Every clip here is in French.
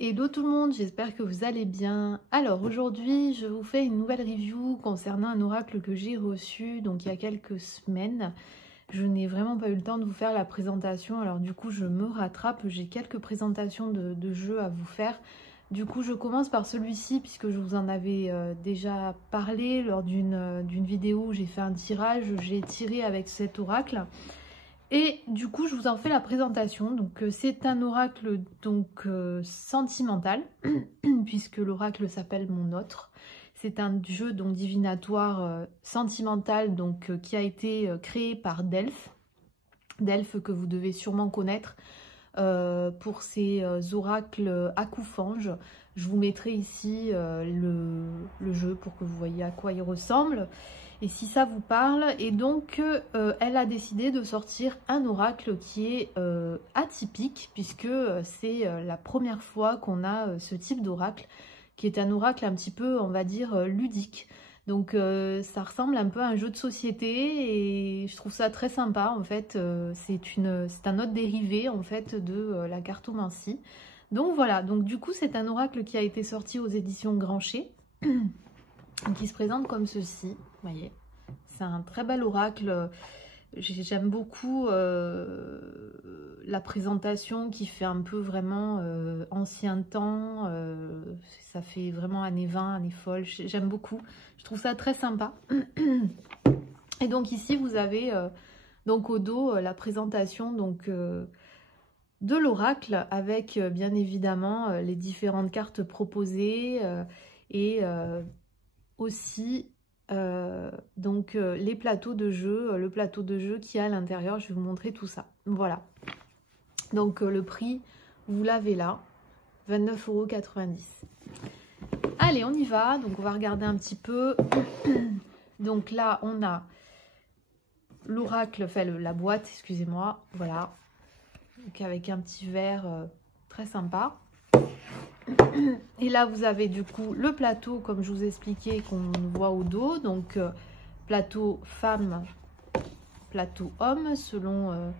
Hello tout le monde, j'espère que vous allez bien. Alors aujourd'hui, je vous fais une nouvelle review concernant un oracle que j'ai reçu donc il y a quelques semaines. Je n'ai vraiment pas eu le temps de vous faire la présentation, alors du coup je me rattrape, j'ai quelques présentations de jeux à vous faire. Du coup je commence par celui-ci puisque je vous en avais déjà parlé lors d'une vidéo où j'ai fait un tirage, j'ai tiré avec cet oracle. Et du coup, je vous en fais la présentation. Donc, c'est un oracle sentimental, puisque l'oracle s'appelle Mon Autre. C'est un jeu donc divinatoire sentimental qui a été créé par Delphes. Delphes que vous devez sûrement connaître pour ses oracles acoufanges. Je vous mettrai ici le jeu pour que vous voyez à quoi il ressemble. Et si ça vous parle, et donc elle a décidé de sortir un oracle qui est atypique, puisque c'est la première fois qu'on a ce type d'oracle, qui est un oracle un petit peu, on va dire, ludique. Donc ça ressemble un peu à un jeu de société, et je trouve ça très sympa, en fait. C'est un autre dérivé, en fait, de la cartomancie. Donc voilà, donc du coup, c'est un oracle qui a été sorti aux éditions Grancher, qui se présente comme ceci. Vous voyez, c'est un très bel oracle. J'aime beaucoup la présentation qui fait un peu vraiment ancien temps. Ça fait vraiment années 20, années folles. J'aime beaucoup. Je trouve ça très sympa. Et donc ici, vous avez donc au dos la présentation de l'oracle avec bien évidemment les différentes cartes proposées et aussi les plateaux de jeu, le plateau de jeu qui est à l'intérieur. Je vais vous montrer tout ça. Voilà. Donc le prix, vous l'avez là, 29,90 €. Allez, on y va. Donc on va regarder un petit peu. Donc là, on a l'oracle, enfin la boîte, excusez-moi. Voilà. Donc avec un petit verre très sympa. Et là, vous avez du coup le plateau, comme je vous expliquais, qu'on voit au dos. Donc, plateau femme, plateau homme, selon,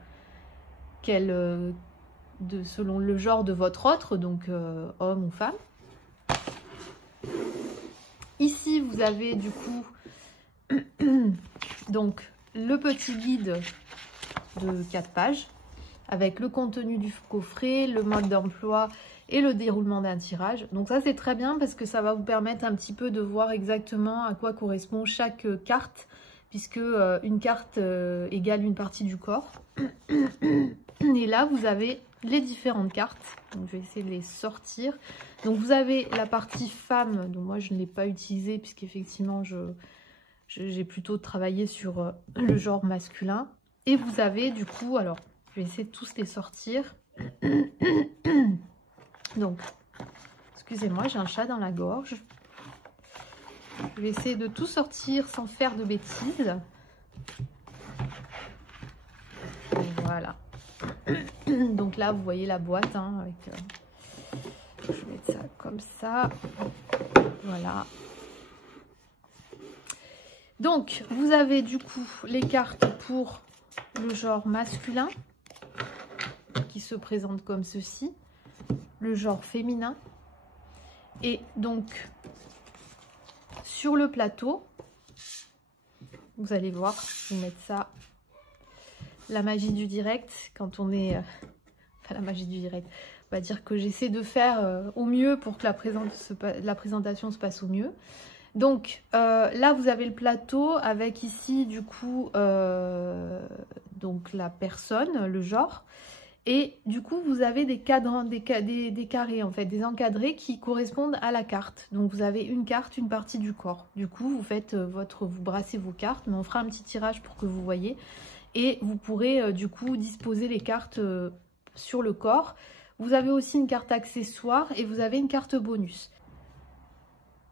selon le genre de votre autre, donc homme ou femme. Ici, vous avez du coup donc le petit guide de 4 pages avec le contenu du coffret, le mode d'emploi et le déroulement d'un tirage. Donc ça c'est très bien parce que ça va vous permettre un petit peu de voir exactement à quoi correspond chaque carte, puisque une carte égale une partie du corps. Et là vous avez les différentes cartes. Donc je vais essayer de les sortir. Donc vous avez la partie femme, donc moi je ne l'ai pas utilisée puisqu'effectivement j'ai plutôt travaillé sur le genre masculin. Et vous avez du coup, alors je vais essayer de tous les sortir. Donc, excusez-moi, j'ai un chat dans la gorge. Je vais essayer de tout sortir sans faire de bêtises. Voilà. Donc là, vous voyez la boîte. Hein, avec, je vais mettre ça comme ça. Voilà. Donc, vous avez du coup les cartes pour le genre masculin qui se présentent comme ceci. Le genre féminin. Et donc sur le plateau, vous allez voir, je vais mettre ça, la magie du direct, quand on est enfin la magie du direct, on va dire que j'essaie de faire au mieux pour que la présentation se passe au mieux. Donc là vous avez le plateau avec ici du coup donc la personne, le genre. Et du coup, vous avez des cadrans, des carrés, en fait, des encadrés qui correspondent à la carte. Donc, vous avez une carte, une partie du corps. Du coup, vous faites vous brassez vos cartes, mais on fera un petit tirage pour que vous voyez. Et vous pourrez, du coup, disposer les cartes sur le corps. Vous avez aussi une carte accessoire et vous avez une carte bonus.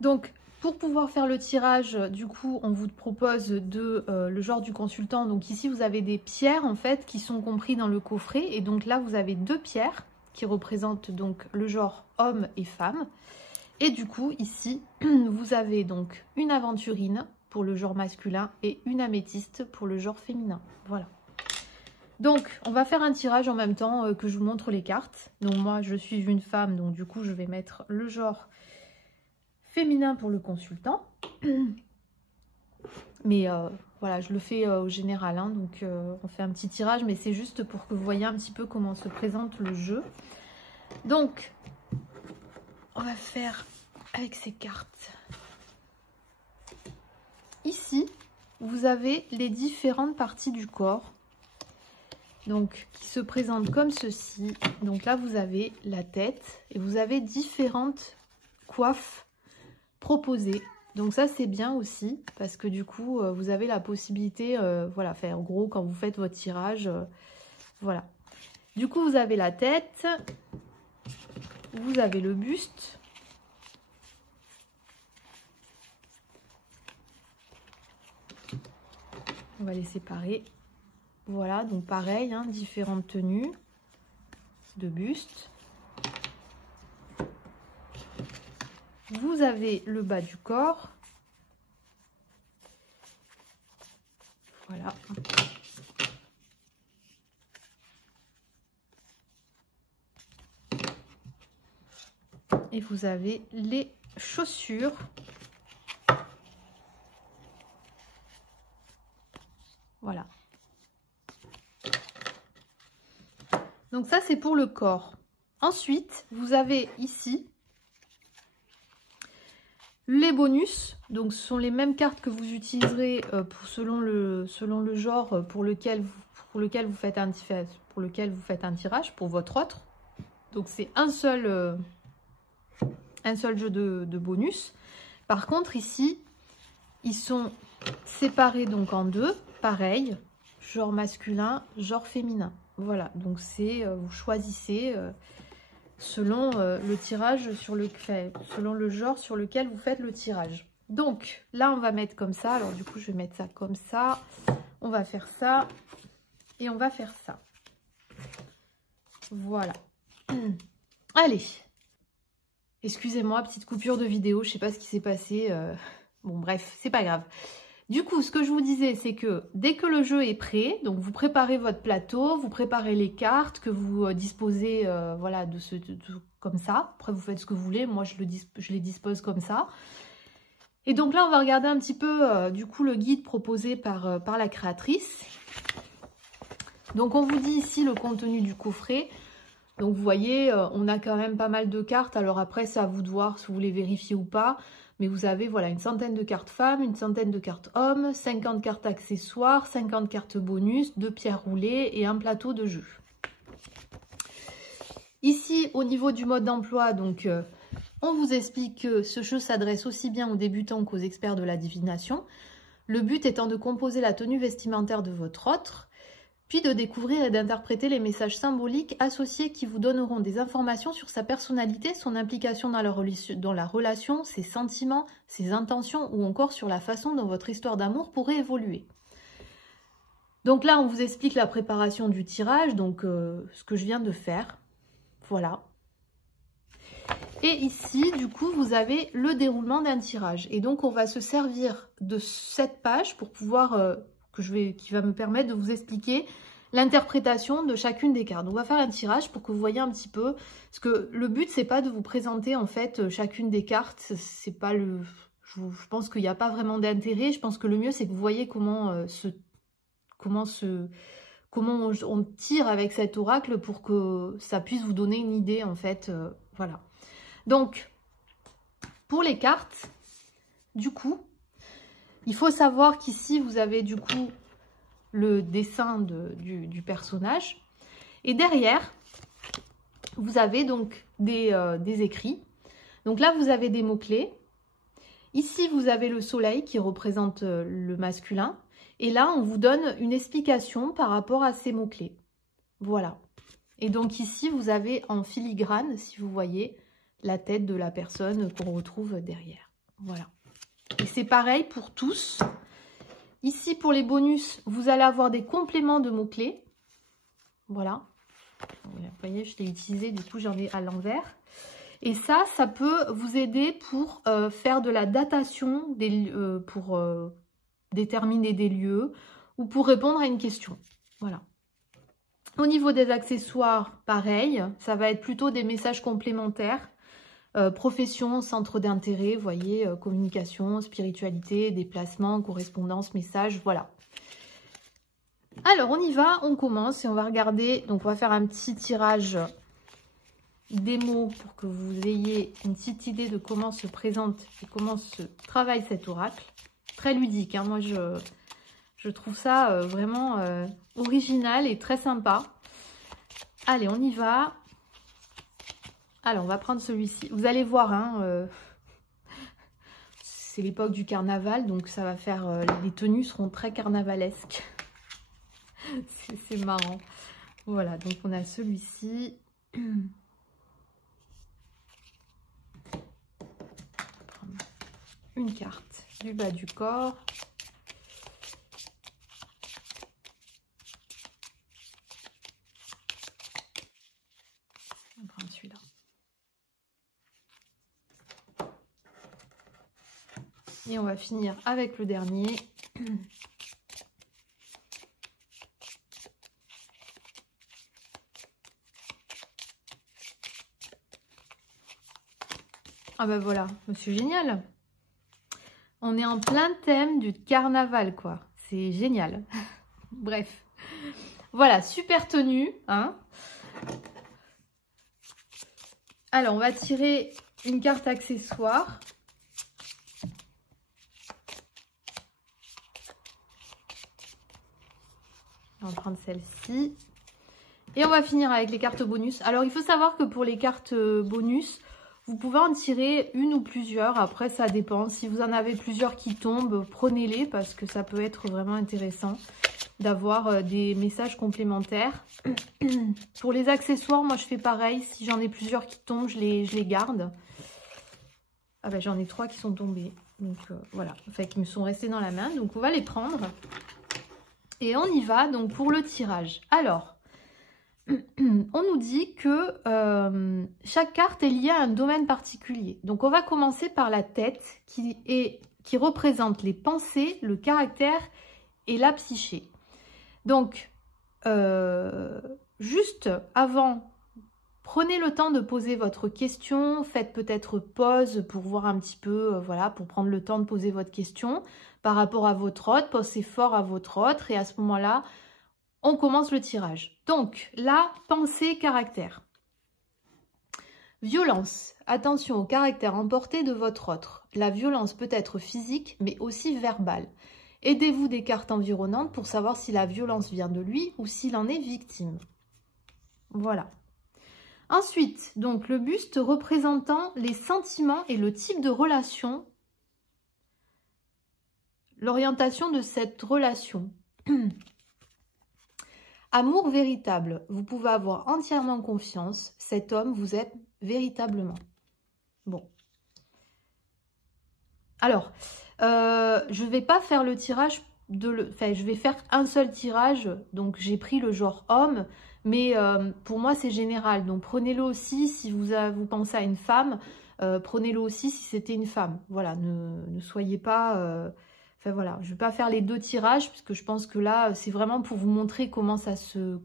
Donc, pour pouvoir faire le tirage, du coup, on vous propose le genre du consultant. Donc ici, vous avez des pierres, en fait, qui sont compris dans le coffret. Et donc là, vous avez 2 pierres qui représentent donc le genre homme et femme. Et du coup, ici, vous avez donc une aventurine pour le genre masculin et une améthyste pour le genre féminin. Voilà. Donc, on va faire un tirage en même temps que je vous montre les cartes. Donc, moi, je suis une femme, donc du coup, je vais mettre le genre féminin pour le consultant. Mais voilà, je le fais au général, hein, donc on fait un petit tirage, mais c'est juste pour que vous voyez un petit peu comment se présente le jeu. Donc, on va faire avec ces cartes. Ici, vous avez les différentes parties du corps, donc qui se présentent comme ceci. Donc là, vous avez la tête et vous avez différentes coiffes proposées. Donc ça, c'est bien aussi parce que du coup, vous avez la possibilité, voilà, faire en gros quand vous faites votre tirage, voilà. Du coup, vous avez la tête, vous avez le buste. On va les séparer. Voilà, donc pareil, hein, différentes tenues de buste. Vous avez le bas du corps. Voilà. Et vous avez les chaussures. Voilà. Donc ça, c'est pour le corps. Ensuite, vous avez ici les bonus. Donc ce sont les mêmes cartes que vous utiliserez selon le genre pour lequel vous faites un tirage pour votre autre. Donc c'est un seul jeu de bonus. Par contre ici, ils sont séparés donc en deux, pareil, genre masculin, genre féminin. Voilà, donc c'est vous choisissez selon le tirage selon le genre sur lequel vous faites le tirage. Donc là on va mettre comme ça. Alors du coup je vais mettre ça comme ça. On va faire ça et on va faire ça. Voilà. Allez. Excusez-moi, petite coupure de vidéo. Je sais pas ce qui s'est passé. Bon bref, c'est pas grave. Du coup, ce que je vous disais, c'est que dès que le jeu est prêt, donc vous préparez votre plateau, vous préparez les cartes que vous disposez, voilà, comme ça. Après, vous faites ce que vous voulez. Moi, je les dispose comme ça. Et donc là, on va regarder un petit peu, du coup, le guide proposé par la créatrice. Donc, on vous dit ici le contenu du coffret. Donc, vous voyez, on a quand même pas mal de cartes. Alors après, c'est à vous de voir si vous les vérifiez ou pas. Mais vous avez voilà une centaine de cartes femmes, une centaine de cartes hommes, 50 cartes accessoires, 50 cartes bonus, 2 pierres roulées et un plateau de jeu. Ici, au niveau du mode d'emploi, donc on vous explique que ce jeu s'adresse aussi bien aux débutants qu'aux experts de la divination. Le but étant de composer la tenue vestimentaire de votre autre, puis de découvrir et d'interpréter les messages symboliques associés qui vous donneront des informations sur sa personnalité, son implication dans la relation, ses sentiments, ses intentions ou encore sur la façon dont votre histoire d'amour pourrait évoluer. Donc là, on vous explique la préparation du tirage, donc ce que je viens de faire. Voilà. Et ici, du coup, vous avez le déroulement d'un tirage. Et donc, on va se servir de cette page pour pouvoir... qui va me permettre de vous expliquer l'interprétation de chacune des cartes. Donc, on va faire un tirage pour que vous voyez un petit peu, parce que le but, c'est pas de vous présenter en fait chacune des cartes, c'est pas le... Je pense qu'il n'y a pas vraiment d'intérêt, je pense que le mieux, c'est que vous voyez comment on tire avec cet oracle pour que ça puisse vous donner une idée en fait, voilà. Donc, pour les cartes, du coup, il faut savoir qu'ici, vous avez du coup le dessin du personnage. Et derrière, vous avez donc des écrits. Donc là, vous avez des mots-clés. Ici, vous avez le soleil qui représente le masculin. Et là, on vous donne une explication par rapport à ces mots-clés. Voilà. Et donc ici, vous avez en filigrane, si vous voyez, la tête de la personne qu'on retrouve derrière. Voilà. Et c'est pareil pour tous. Ici, pour les bonus, vous allez avoir des compléments de mots-clés. Voilà. Vous voyez, je l'ai utilisé, du coup, j'en ai à l'envers. Et ça peut vous aider pour faire de la datation, pour déterminer des lieux ou pour répondre à une question. Voilà. Au niveau des accessoires, pareil, ça va être plutôt des messages complémentaires. Profession, centre d'intérêt, vous voyez, communication, spiritualité, déplacement, correspondance, message, voilà. Alors, on y va, on commence et on va regarder. Donc, on va faire un petit tirage démo pour que vous ayez une petite idée de comment se présente et comment se travaille cet oracle. Très ludique, hein. Moi je trouve ça vraiment original et très sympa. Allez, on y va. Alors, on va prendre celui-ci. Vous allez voir, hein, c'est l'époque du carnaval, donc ça va faire... les tenues seront très carnavalesques. C'est marrant. Voilà, donc on a celui-ci. Une carte du bas du corps. On va prendre celui-là. Et on va finir avec le dernier. Ah ben voilà, c'est génial. On est en plein thème du carnaval, quoi. C'est génial. Bref. Voilà, super tenue, hein. Alors, on va tirer une carte accessoire. On va prendre celle-ci. Et on va finir avec les cartes bonus. Alors, il faut savoir que pour les cartes bonus, vous pouvez en tirer une ou plusieurs. Après, ça dépend. Si vous en avez plusieurs qui tombent, prenez-les parce que ça peut être vraiment intéressant d'avoir des messages complémentaires. Pour les accessoires, moi, je fais pareil. Si j'en ai plusieurs qui tombent, je les garde. Ah ben, j'en ai 3 qui sont tombés. Donc, voilà. Enfin, qui me sont restés dans la main. Donc, on va les prendre. Et on y va, donc, pour le tirage. Alors... on nous dit que chaque carte est liée à un domaine particulier. Donc, on va commencer par la tête qui représente les pensées, le caractère et la psyché. Donc, juste avant, prenez le temps de poser votre question. Faites peut-être pause pour voir un petit peu, voilà, pour prendre le temps de poser votre question par rapport à votre hôte. Pensez fort à votre hôte et à ce moment-là, on commence le tirage. Donc, là, pensée, caractère. Violence. Attention au caractère emporté de votre autre. La violence peut être physique, mais aussi verbale. Aidez-vous des cartes environnantes pour savoir si la violence vient de lui ou s'il en est victime. Voilà. Ensuite, donc, le buste représentant les sentiments et le type de relation. L'orientation de cette relation. Amour véritable, vous pouvez avoir entièrement confiance, cet homme vous aime véritablement. Bon. Alors, je ne vais pas faire le tirage, enfin, je vais faire un seul tirage, donc j'ai pris le genre homme, mais pour moi c'est général, donc prenez-le aussi si vous pensez à une femme, prenez-le aussi si c'était une femme. Voilà, ne soyez pas... Enfin, voilà, je ne vais pas faire les deux tirages puisque je pense que là, c'est vraiment pour vous montrer comment ça se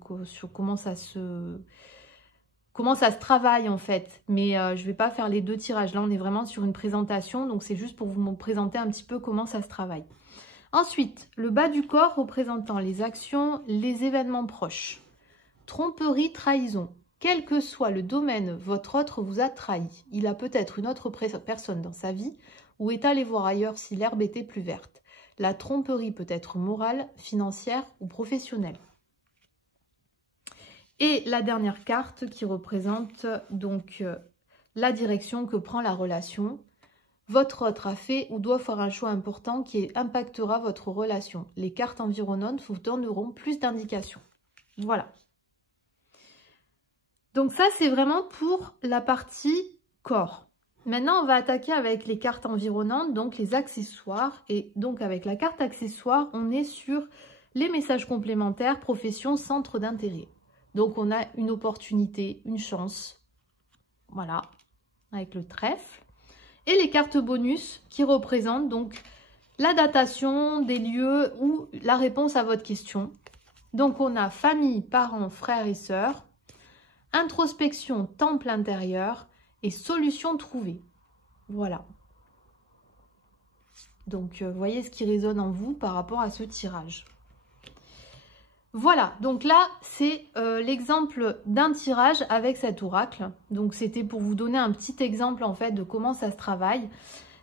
travaille en fait. Mais je ne vais pas faire les deux tirages. Là, on est vraiment sur une présentation. Donc, c'est juste pour vous présenter un petit peu comment ça se travaille. Ensuite, le bas du corps représentant les actions, les événements proches. Tromperie, trahison. Quel que soit le domaine, votre autre vous a trahi. Il a peut-être une autre personne dans sa vie ou est allé voir ailleurs si l'herbe était plus verte. La tromperie peut être morale, financière ou professionnelle. Et la dernière carte qui représente donc la direction que prend la relation. Votre autre a fait ou doit faire un choix important qui impactera votre relation. Les cartes environnantes vous donneront plus d'indications. Voilà. Donc ça, c'est vraiment pour la partie corps. Maintenant, on va attaquer avec les cartes environnantes, donc les accessoires. Et donc, avec la carte accessoire, on est sur les messages complémentaires, profession, centre d'intérêt. Donc, on a une opportunité, une chance. Voilà, avec le trèfle. Et les cartes bonus qui représentent donc la datation des lieux ou la réponse à votre question. Donc on a famille, parents, frères et sœurs, introspection, temple intérieur et solution trouvée. Voilà. Donc voyez ce qui résonne en vous par rapport à ce tirage. Voilà, donc là c'est l'exemple d'un tirage avec cet oracle. Donc c'était pour vous donner un petit exemple en fait de comment ça se travaille.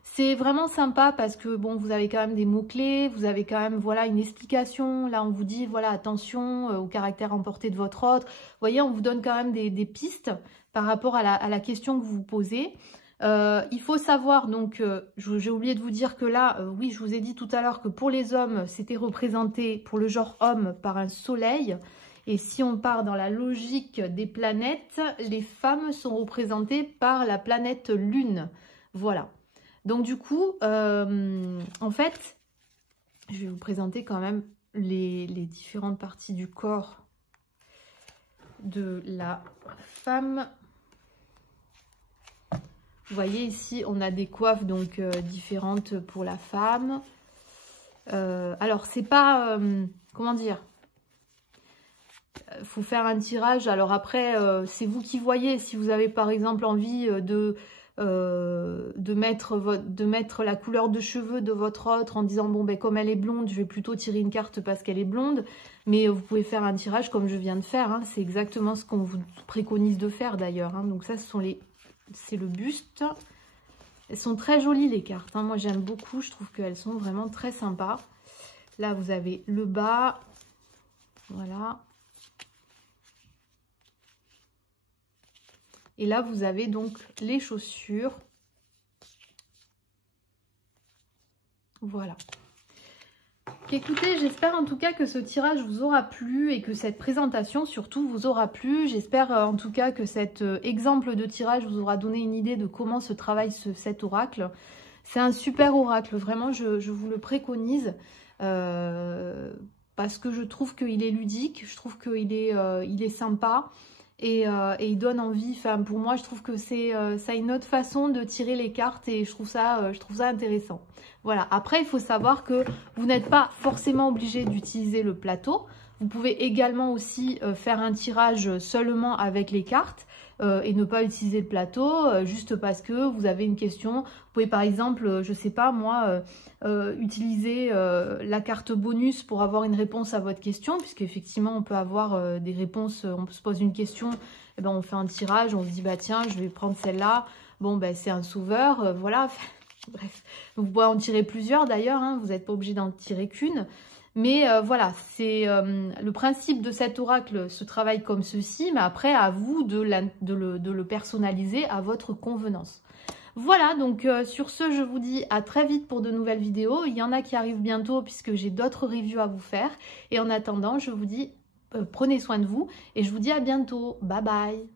C'est vraiment sympa parce que bon, vous avez quand même des mots-clés, vous avez quand même voilà une explication. Là on vous dit voilà attention au caractère emporté de votre autre. Vous voyez, on vous donne quand même des pistes par rapport à la question que vous vous posez. Il faut savoir, donc, j'ai oublié de vous dire que là, oui, je vous ai dit tout à l'heure que pour les hommes, c'était représenté pour le genre homme par un soleil. Et si on part dans la logique des planètes, les femmes sont représentées par la planète Lune. Voilà. Donc du coup, en fait, je vais vous présenter quand même les différentes parties du corps de la femme. Vous voyez ici, on a des coiffes donc différentes pour la femme. Alors, c'est pas... comment dire, faut faire un tirage. Alors après, c'est vous qui voyez. Si vous avez par exemple envie de mettre la couleur de cheveux de votre autre en disant bon ben comme elle est blonde, je vais plutôt tirer une carte parce qu'elle est blonde. Mais vous pouvez faire un tirage comme je viens de faire. Hein. C'est exactement ce qu'on vous préconise de faire d'ailleurs. Hein. Donc ça, ce sont les... C'est le buste. Elles sont très jolies les cartes. Hein. Moi j'aime beaucoup. Je trouve qu'elles sont vraiment très sympas. Là vous avez le bas. Voilà. Et là vous avez donc les chaussures. Voilà. Écoutez, j'espère en tout cas que ce tirage vous aura plu et que cette présentation surtout vous aura plu. J'espère en tout cas que cet exemple de tirage vous aura donné une idée de comment se travaille cet oracle. C'est un super oracle, vraiment je vous le préconise parce que je trouve qu'il est ludique, je trouve qu'il est sympa. Et il donne envie, enfin pour moi je trouve que c'est ça a une autre façon de tirer les cartes et je trouve ça intéressant. Voilà, après il faut savoir que vous n'êtes pas forcément obligé d'utiliser le plateau. Vous pouvez également aussi faire un tirage seulement avec les cartes et ne pas utiliser le plateau juste parce que vous avez une question. Vous pouvez par exemple, je sais pas moi, utiliser la carte bonus pour avoir une réponse à votre question, puisque effectivement on peut avoir des réponses, on se pose une question, et ben on fait un tirage, on se dit bah tiens je vais prendre celle-là, bon ben c'est un sauveur, voilà. Bref, vous pouvez en tirer plusieurs d'ailleurs, hein, vous n'êtes pas obligé d'en tirer qu'une. Mais voilà, c'est le principe de cet oracle se travaille comme ceci, mais après à vous de le personnaliser à votre convenance. Voilà, donc sur ce, je vous dis à très vite pour de nouvelles vidéos. Il y en a qui arrivent bientôt puisque j'ai d'autres reviews à vous faire. Et en attendant, je vous dis prenez soin de vous et je vous dis à bientôt. Bye bye.